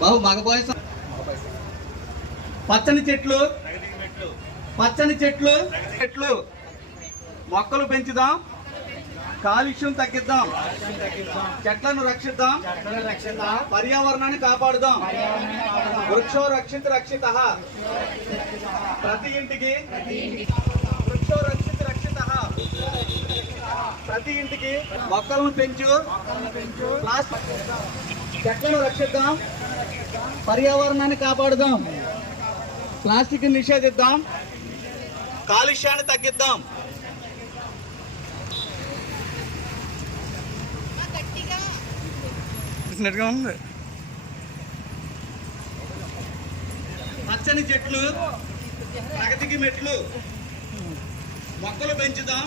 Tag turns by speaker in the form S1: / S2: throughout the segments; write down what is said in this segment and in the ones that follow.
S1: బాబు మగపోయస పచ్చని చెట్లు. పచ్చని చెట్లు. చెట్లు. మొక్కలు పెంచుదాం. కాలుష్యం తగ్గిద్దాం. చెట్లను రక్షిద్దాం. పర్యావరణాన్ని కాపాడుదాం. వృక్షో రక్షిత రక్షిత. ప్రతి ఇంటికి వృక్షో రక్షిత రక్షిత. ప్రతి ఇంటికి మొక్కలను పెంచు. చెట్లను రక్షిద్దాం. పర్యావరణాన్ని కాపాడుదాం. ప్లాస్టిక్ నిషేధిద్దాం. కాలుష్యాన్ని తగ్గిద్దాం.
S2: ఉంది.
S1: పచ్చని చెట్లు ప్రగతికి మెట్లు. మొక్కలు పెంచుదాం.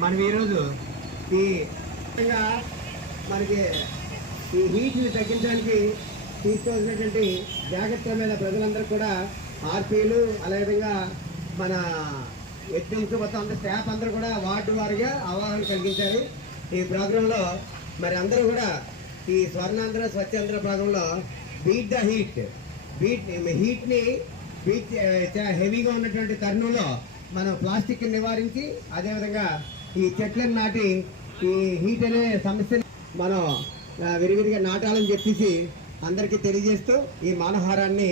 S3: మనం ఈరోజు ఈ మనకి ఈ హీట్ని తగ్గించడానికి తీసుకోవాల్సినటువంటి జాగ్రత్తల మీద ప్రజలందరూ కూడా ఆర్పీలు అదేవిధంగా మన వ్యక్తింస్ మొత్తం అందరూ స్టాఫ్ అందరూ కూడా వార్డు వారిగా అవగాహన కలిగించారు. ఈ ప్రోగ్రాంలో మరి అందరూ కూడా ఈ స్వర్ణాంధ్ర స్వచ్ఛాంధ్ర ప్రోగ్రాంలో బీట్ ద హీట్ బీట్ హీట్ని బీట్ చాలా హెవీగా ఉన్నటువంటి తరుణంలో మనం ప్లాస్టిక్ నివారించి అదేవిధంగా ఈ చెట్లను నాటి ఈ హీట్ అనే సమస్యని మనం విరివిరిగా నాటాలని చెప్పేసి అందరికీ తెలియజేస్తూ ఈ మానహారాన్ని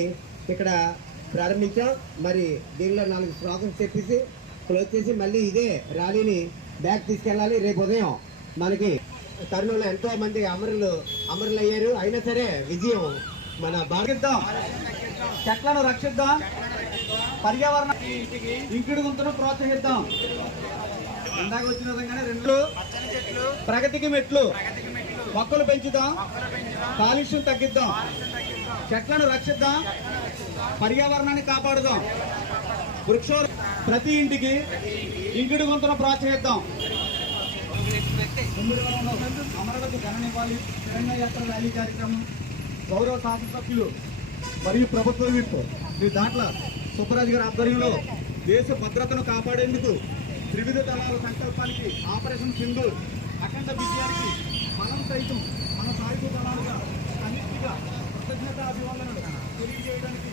S3: ఇక్కడ ప్రారంభించాం. మరి దీనిలో నాలుగు స్లోగన్స్ చెప్పేసి క్లోజ్ చేసి మళ్ళీ ఇదే ర్యాలీని బ్యాక్ తీసుకెళ్ళాలి. రేపు ఉదయం మనకి తరుణంలో ఎంతో మంది అమరులు అమరులు అయ్యారు అయినా సరే విజయం మన భారత
S1: చెట్లను రక్షిద్దాం. పర్యావరణ ఇంకిడి గుంతను ప్రోత్సహిద్దాం. ఇందాక వచ్చిన విధంగానే రెండు ప్రగతికి మెట్లు. మొక్కలు పెంచుదాం. కాలుష్యం తగ్గిద్దాం. చెట్లను రక్షిద్దాం. పర్యావరణాన్ని కాపాడుదాం. వృక్షో ప్రతి ఇంటికి ఇంకుడు గుంతను ప్రోత్సహిద్దాం. తొమ్మిది ఘననివ్వాలి తెలంగాణ యాత్ర ర్యాలీ కార్యక్రమం గౌరవ శాసనసభ్యులు మరియు ప్రభుత్వ విప్ ఈ దాంట్లో సుబ్బరాజు గారి ఆధ్వర్యంలో దేశ భద్రతను కాపాడేందుకు త్రివిధ దళాల సంకల్పానికి ఆపరేషన్ సింధు అఖండ విజయానికి మనం సైతం మన సాయుధ దళాలుగా అన్నిటిగా కృతజ్ఞతాభివందనలు తెలియజేయడానికి